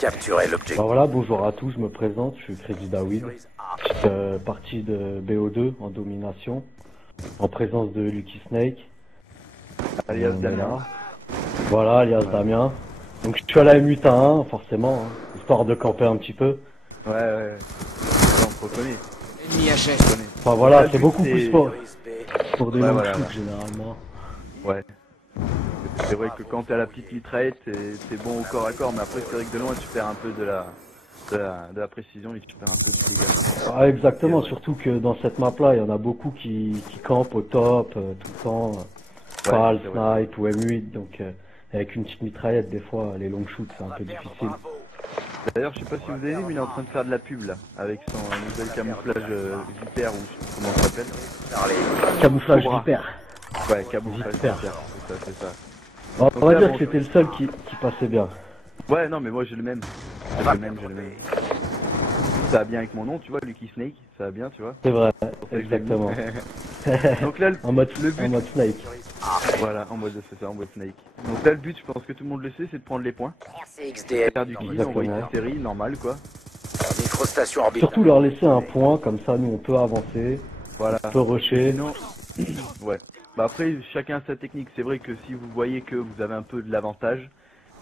Capturez l'objectif. Ben voilà, bonjour à tous, je me présente, je suis Crazy Dawid. Partie de BO2 en domination, en présence de Lucky Snake. Alias On est Damien. là. Voilà, alias Damien. Donc je suis à la M8A1, forcément, hein, histoire de camper un petit peu. Ouais. Ouais, on se reconnaît. Ennemi HS. Enfin voilà, Le c'est but, beaucoup c'est- plus pour des Ouais, longs voilà, shoots ouais. généralement. Ouais. C'est vrai que quand t'as la petite mitraillette, t'es bon au corps à corps, mais après c'est vrai que de loin tu perds un peu de la précision et tu perds un peu du dégât. Ah, exactement, Ouais. surtout que dans cette map là, il y en a beaucoup qui campent au top, tout le temps, PAL, c'est vrai. snipe ou M8, donc avec une petite mitraillette, des fois, les longs shoots, c'est un peu difficile. D'ailleurs, je sais pas si vous avez vu, mais il est en train de faire de la pub là, avec son nouvel camouflage Viper ou je sais pas comment ça s'appelle. Camouflage Cobra. Viper. Ouais, camouflage Viper. Viper, c'est ça. On Donc va là, dire bon, que c'était le seul qui passait bien. Ouais, non, mais moi j'ai le même. J'ai le même. Ça va bien avec mon nom, tu vois, Lucky Snake, ça va bien, tu vois. C'est vrai, C'est pour ça que je l'ai mis. exactement. Donc là, en mode Snake. voilà, en mode Snake. Donc là, le but, je pense que tout le monde le sait, c'est de prendre les points. RCXDF. Faire du kill, Exactement. envoyer une série, normal quoi. Microstation orbitale. Surtout leur laisser un point, comme ça nous on peut avancer, Voilà. on peut rusher. Sinon, ouais. Bah après, chacun a sa technique. C'est vrai que si vous voyez que vous avez un peu de l'avantage,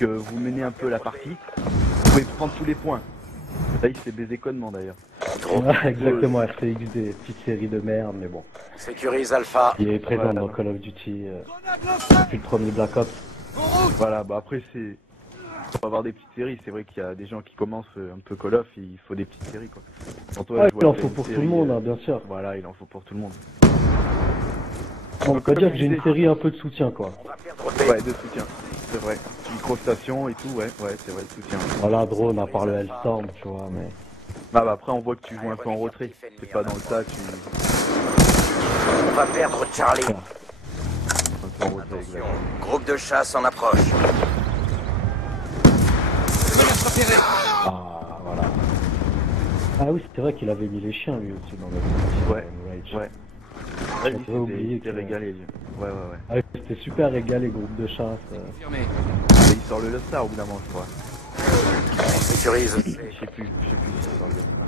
que vous menez un peu la partie, vous pouvez prendre tous les points. Ça, il se fait baiser connement d'ailleurs. Ouais, exactement, RCXD, petite série de merde, mais bon. Sécurise Alpha. Il est présent Voilà. dans Call of Duty depuis le premier Black Ops. Voilà, bah après c'est... On va avoir des petites séries, c'est vrai qu'il y a des gens qui commencent un peu Call of, il faut des petites séries quoi. Quand toi, Ah, je vois il en que t'as faut une pour tout série, le monde, hein, bien sûr. Voilà, il en faut pour tout le monde. On peut dire que j'ai une série un peu de soutien, quoi. On va perdre B. Ouais, de soutien, c'est vrai. Microstation et tout, ouais, c'est vrai, de soutien. Voilà, drone, à part le Hellstorm, tu vois, mais... Bah après on voit que tu joues un peu en retrait, t'es pas dans le tas, tu... On va perdre Charlie. Un peu en retrait, exactement. Groupe de chasse en approche. Menace repérée. Ah, voilà. Ah oui, c'est vrai qu'il avait mis les chiens, lui, aussi, dans le Ouais, Rage. ouais. J'avais Ouais, oublié t'es que- régalé, lui. Ouais. Ah oui, c'était super régalé, groupe de chasse. Confirmé. Et il sort le Lost Star au bout d'un moment, je crois. On sécurise. Je sais plus s'il sort le Lost Star.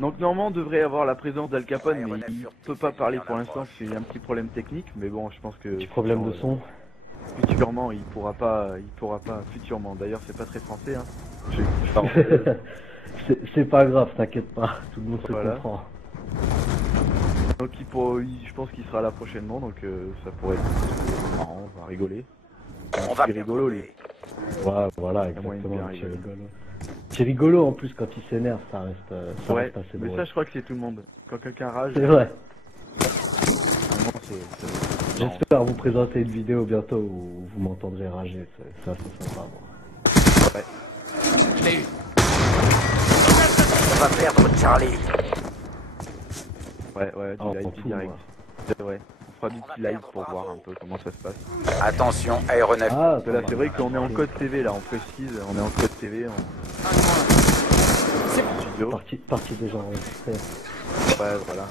Donc normalement on devrait avoir la présence d'Al Capone, mais il peut pas parler pour l'instant parce qu'il y a un petit problème technique, mais bon je pense que... Petit problème de son. Futurement il pourra pas futurement, d'ailleurs c'est pas très français hein. Je parle en français. C'est pas grave, t'inquiète pas, tout le monde se Voilà. comprend. Donc je pense qu'il sera là prochainement, donc ça pourrait être marrant, on va rigoler. On va C'est rigolo lui. Ouais, voilà, Il y a moyen de exactement, bien c'est rigoler. rigolo. C'est rigolo en plus quand il s'énerve, ça Ouais, reste assez mais drôle. ça je crois que c'est tout le monde. Quand quelqu'un rage, C'est vrai. vraiment c'est marrant. J'espère vous présenter une vidéo bientôt où vous m'entendrez rager, c'est assez sympa. Bon. Ouais. Je l'ai eu. On va perdre Charlie. Ouais, Ah, du on live s'en du fout, direct. moi. C'est vrai. On fera du petit live pour voir un peu comment ça se passe. Attention, aéronef. Ah, Parce que là, c'est vrai qu'on est en code TV, là, on précise, on est en code TV, C'est bon. en studio. partie déjà enregistrée. Ouais, voilà.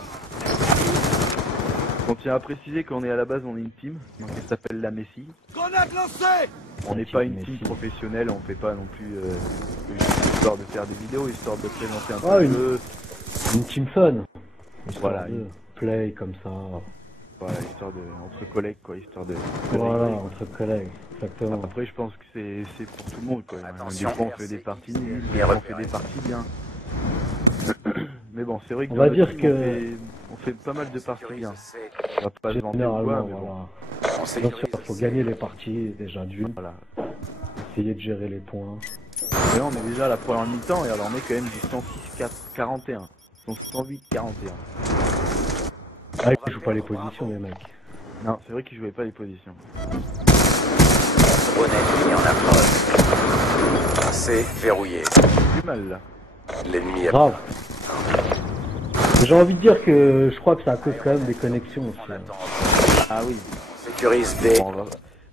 On tient à préciser qu'on est à la base, on est une team, donc elle s'appelle la Messi. Grenade lancée. On n'est team pas une team Messi. professionnelle, on fait pas non plus juste histoire de faire des vidéos, histoire de présenter un peu Ah, le une- jeu. Une team fun. Histoire Voilà, de play comme ça. Voilà, histoire de entre collègues, quoi, histoire de Voilà, rigoler. entre collègues, exactement. Après, je pense que c'est pour tout le monde, quoi. Attention. Des fois, on fait des parties nulles, Et des fois, on repéré. fait des parties bien. Mais bon, c'est vrai que On dans va notre dire team, que- on fait pas mal de parties bien. C. On va pas se vanter ou quoi, Généralement, mais bon. voilà. On Bien sécurise sûr, il faut C. gagner les parties déjà d'une, Voilà. essayer de gérer les points. Et là, on est déjà à la première mi-temps, et alors on est quand même du 106-41. 108-41. Ah, ils jouent pas les positions, les mecs. Non, c'est vrai qu'ils jouaient pas les positions. Drone ennemi en approche. C verrouillé. Du mal, là. L'ennemi a... Grave. J'ai envie de dire que je crois que ça cause quand même des connexions aussi. Hein. Ah oui. Sécurise B. Bon,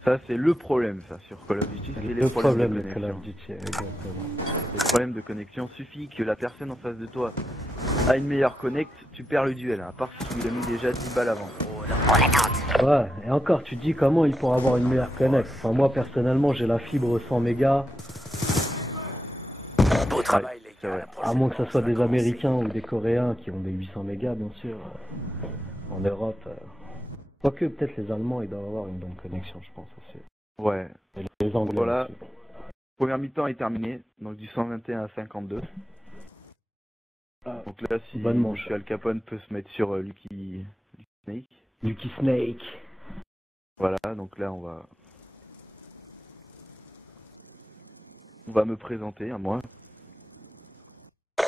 ça, c'est le problème, ça, sur Call of Duty, c'est les Le problème de de Call connexion. of Duty, exactement. Les problèmes de connexion suffit que la personne en face de toi a une meilleure connect, tu perds le duel, à part si tu lui as mis déjà 10 balles avant. Ouais, et encore, tu te dis comment il pourra avoir une meilleure connect. Enfin, moi, personnellement, j'ai la fibre 100 mégas. travail Ouais, c'est vrai. À moins que ce soit des Américains ou des Coréens qui ont des 800 mégas, bien sûr. En Europe. Quoique, peut-être les Allemands, ils doivent avoir une bonne connexion, je pense aussi. Ouais. Et les Anglais Voilà. aussi. Première mi-temps est terminée, donc du 121 à 52. Donc là, si Bonne manche. Monsieur Al Capone peut se mettre sur Lucky Snake. Lucky Snake. Voilà, donc là on va me présenter à moi.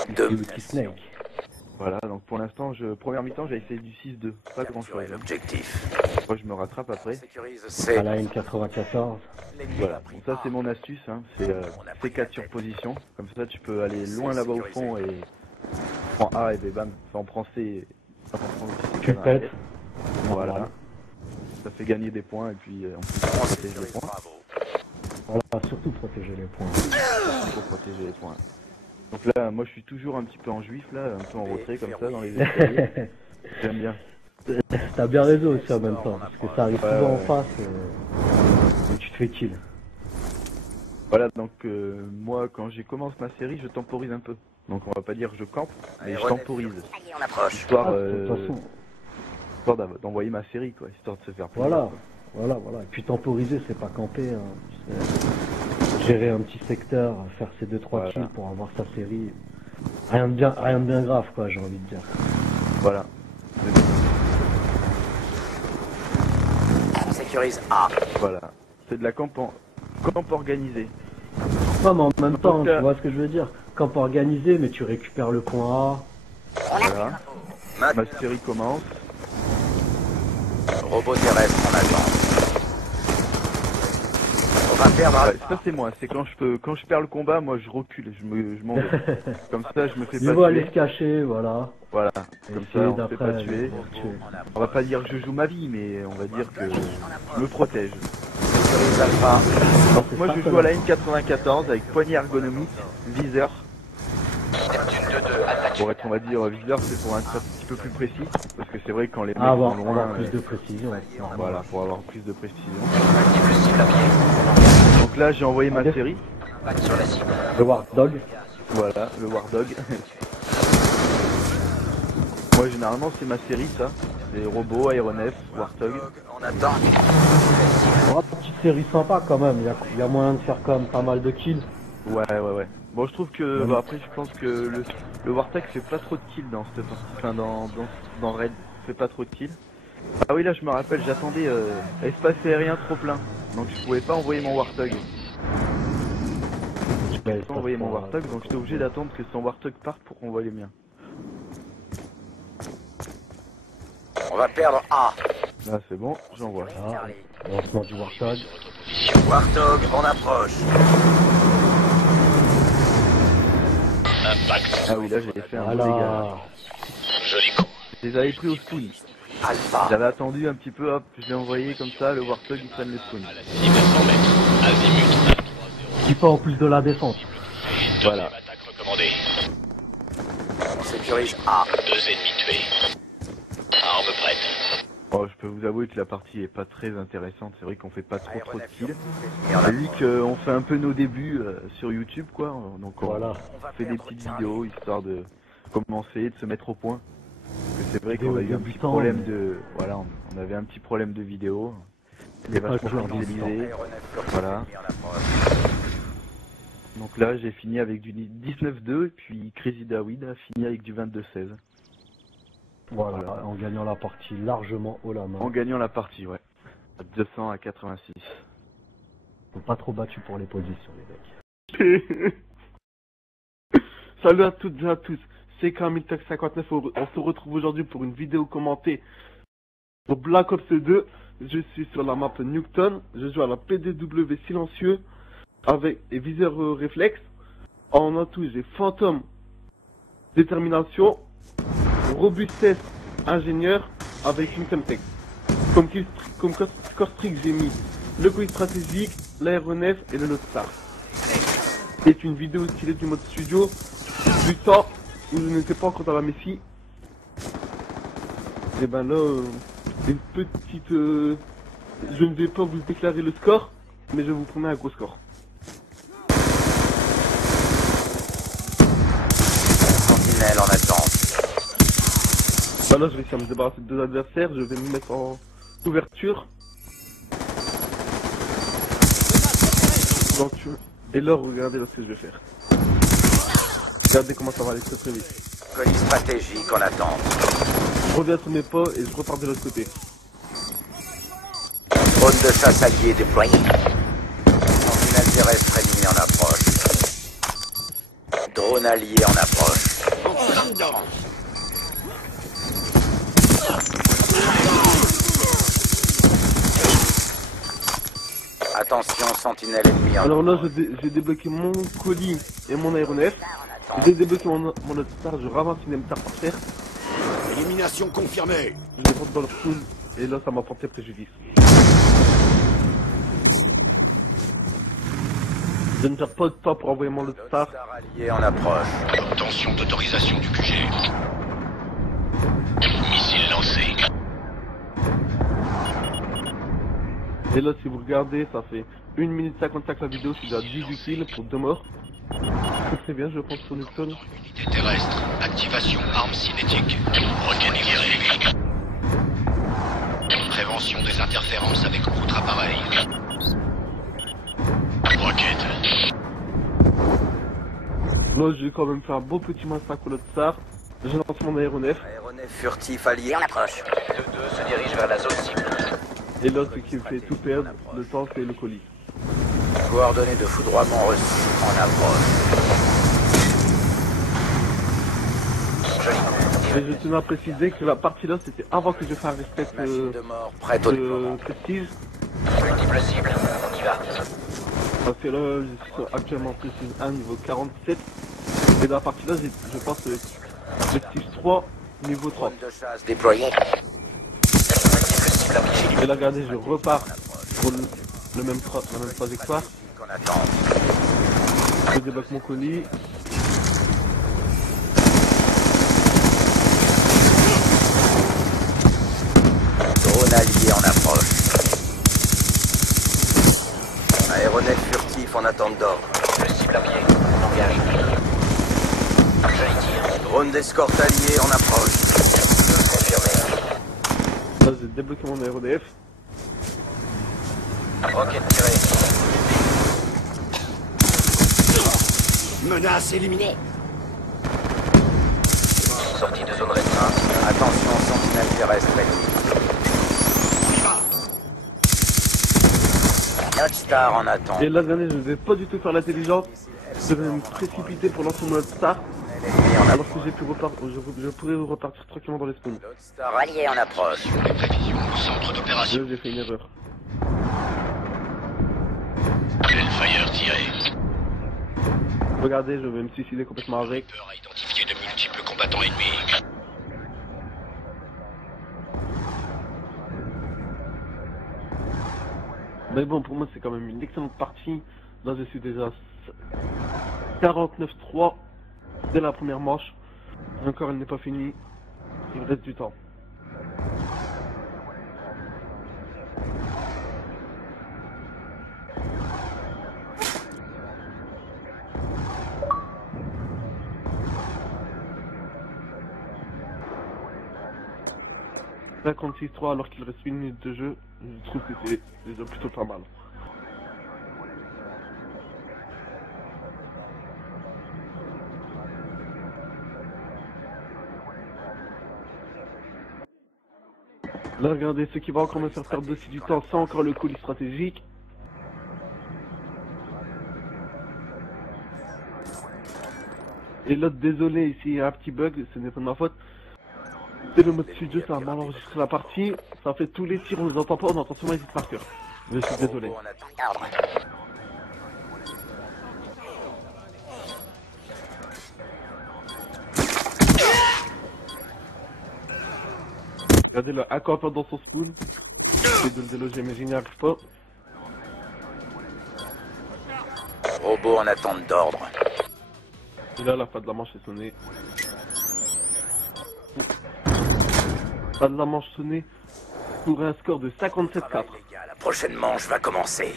Lucky Snake. Voilà, donc pour l'instant, première mi-temps, j'ai essayé du 6-2, pas grand chose. L'objectif. Moi je me rattrape après. Sécurise À C. la N94. Voilà, donc ça c'est mon astuce, hein. C'est C4 sur position. Comme ça tu peux aller loin là-bas au fond et prends A et B, bam. Enfin, on prend C et on prend aussi Tu le pètes. Voilà. Ça fait gagner des points et puis on peut On protéger les sécurise points. Bravo. Voilà, surtout protéger les points. Pour protéger les points. Donc là, moi je suis toujours un petit peu en juif là, un peu en retrait comme ça dans les escaliers. J'aime bien. T'as bien raison aussi en même temps, parce que ça arrive souvent en Ouais. face et tu te fais kill. Voilà, donc moi quand j'ai commencé ma série, je temporise un peu. Donc on va pas dire je campe, mais je temporise. Allez, on approche. Histoire, Ah, de toute façon, histoire d'envoyer ma série quoi, histoire de se faire plaisir. voilà. Et puis temporiser, c'est pas camper. Hein. C'est gérer un petit secteur, faire ses 2-3 Voilà. kills pour avoir sa série. Rien de bien grave, quoi, j'ai envie de dire. Voilà. On sécurise A. Voilà. C'est de la camp organisée. Non, mais en même temps, Donc, tu vois ce que je veux dire. Camp organisé, mais tu récupères le point A. Voilà. Ma Maintenant, série commence. robot terrestre en attente. On va perdre Ouais, ça c'est moi, c'est quand je perds le combat, moi je recule, je m'en vais. Comme ça je me fais Il pas va aller tuer. se cacher, voilà. Voilà. Et Comme essayer ça on se fait pas d'après tuer. tuer. On va pas dire que je joue ma vie, mais on va dire que je me protège. sécurise Alpha. Non, c'est Moi ça, je ça, joue à là. la N94 avec poignée ergonomique, viseur. Neptune 2-2, attaque. Pour être on va dire viseur c'est pour être un petit peu plus précis. Parce que c'est vrai que quand les mecs Avoir, sont loin, plus de précision. normal. voilà, pour avoir plus de précision. Multiple cible à pied. Donc là j'ai envoyé ma Ok. série. Batte sur la cible. Le War Dog. Voilà, le War Dog. Moi généralement c'est ma série ça. C'est robots, aéronefs, Warthog. On attend. Oh, petite série sympa quand même. Il y a moyen de faire quand même pas mal de kills. Ouais. Bon je trouve que bah, après je pense que le Warthog fait pas trop de kills dans cette partie. Enfin dans Raid, fait pas trop de kills. Ah oui là je me rappelle, j'attendais espace aérien trop plein. Donc je pouvais pas envoyer mon Warthog. Je pouvais pas envoyer mon Warthog, donc j'étais obligé d'attendre que son Warthog parte pour envoyer le mien. On va perdre A. Là c'est bon, j'envoie. Ah, lancement du War Dog. Warthog, on approche. Ah oui là j'avais fait un beau Voilà. dégât. Je les avais pris au spoon. Alpha. J'avais attendu un petit peu, hop, je l'ai envoyé comme ça, le Warthog il prenne le spawn. Qui fait en plus de la défense. Voilà. On sécurise A. Bon, je peux vous avouer que la partie est pas très intéressante, c'est vrai qu'on fait pas trop de kills. Et on C'est vu qu'on fait un peu nos débuts sur YouTube quoi, donc on Voilà. fait des petites vidéos histoire de commencer, de se mettre au point. Parce que c'est vrai qu'on a eu un petit Débutant, problème mais- de... Voilà, on avait un petit problème de vidéo. Il est Pas vachement toujours pixelisé. aéronef Voilà. mis en approche. Donc là j'ai fini avec du 19-2 et puis Crazy David a fini avec du 22-16. Voilà, en gagnant la partie largement haut la En main. gagnant la partie, ouais. 200 à 86. Faut pas trop battu pour les positions, les mecs. Salut à toutes et à tous, c'est Camille Tech 59, on se retrouve aujourd'hui pour une vidéo commentée pour Black Ops 2. Je suis sur la map Newton, je joue à la PDW silencieux avec et viseur réflexe. En atout j'ai fantôme, détermination, robustesse, ingénieur avec une Semtech. Comme score strict j'ai mis le colis stratégique, l'aéronef et le Lotstar. C'est une vidéo tirée du mode studio du temps où je n'étais pas encore dans la Messi. Et ben là, une petite... je ne vais pas vous déclarer le score, mais je vous promets un gros score. sentinelles en attente. Bah là, je réussis à me débarrasser de 2 adversaires, je vais me mettre en couverture. Donc, et là, regardez là ce que je vais faire. Regardez comment ça va aller très très vite. Colis stratégique en attente. Je reviens sur mes pas et je repars de l'autre côté. Drone de chasse allié déployé. Sentinelle terrestre ennemi en approche. Drone allié en approche. Attention, sentinelle ennemie en Alors là, j'ai débloqué mon colis et mon aéronef. J'ai débloqué mon autre star, je ramasse une MTAR par terre. Élimination confirmée. Je les porte dans leur pool et là, ça m'a porté préjudice. Je ne perds pas de temps pour envoyer mon autre star. Star allié en approche. Obtention d'autorisation du QG. Missile lancé. Et là, si vous regardez, ça fait 1 minute 55 la vidéo, c'est déjà 18 kills pour 2 morts. C'est très bien, je pense, pour Newton. Unité terrestre. Activation arme cinétique. Roquette éclairée. Prévention des interférences avec autres appareils. Roquette. Là, j'ai quand même fait un beau petit massacre au l'autre star. J'ai lancé mon aéronef. Aéronef furtif allié en approche. Le 2 se dirige vers la zone cible. Et là, ce qui me fait tout perdre, le temps, c'est le colis. Coordonnées de foudroiement reçues en approche. Et je tenais à préciser que la partie là, c'était avant que je fasse un respect Machine de mort prête au déploiement. prestige. Multiple cible. On y va. Parce que là, je suis actuellement prestige 1 niveau 47. Et dans la partie là, je pense prestige 3 niveau 3. Drone de chasse déployé. Et là, regardez, je repars pour la même trajectoire. En attente. Je débloque mon colis. Drone allié en approche. Aéronef furtif en attente d'ordre. Le cible à pied. On engage. Joli tir. Drone d'escorte allié en approche. Confirmé. Là, j'ai débloqué mon aéronef. Roquette tirée. Menace éliminée. Sortie de zone restreinte. Attention, sentinelle terrestre ennemie. Notre star en attente. Et là, regardez, je vais pas du tout faire l'intelligence. Je vais me précipiter pour lancer mon autre star. Ennemi en Alors que j'ai pu repartir, je pourrais repartir tranquillement dans les spawns. Notre star allié en approche. Les prévisions au centre d'opération. J'ai fait une erreur. Hellfire tiré. Regardez, je vais me suicider complètement avec. Peur a identifié de multiples combattants ennemis. Mais bon, pour moi, c'est quand même une excellente partie. Là, je suis déjà 49-3 dès la première manche. Et encore, elle n'est pas finie. Il me reste du temps. « 56-3 alors qu'il reste 1 minute de jeu, je trouve que c'est déjà plutôt pas mal. Là, regardez, ce qui va encore me faire perdre aussi du temps, c'est encore le colis stratégique. Et là, désolé, ici il y a un petit bug, ce n'est pas de ma faute. C'est le mode studio, ça a mal enregistré la partie, ça fait tous les tirs, on les entend pas, on entend seulement les hits par cœur. Je suis désolé. En attente d'ordre. Regardez le un campeur dans son spawn. J'essaie de le déloger mais j'y n'y arrive pas. Robot en attente d'ordre. Et là la fin de la manche est sonnée. Fin de la manche sonnée pour un score de 57-4. La prochaine manche va commencer.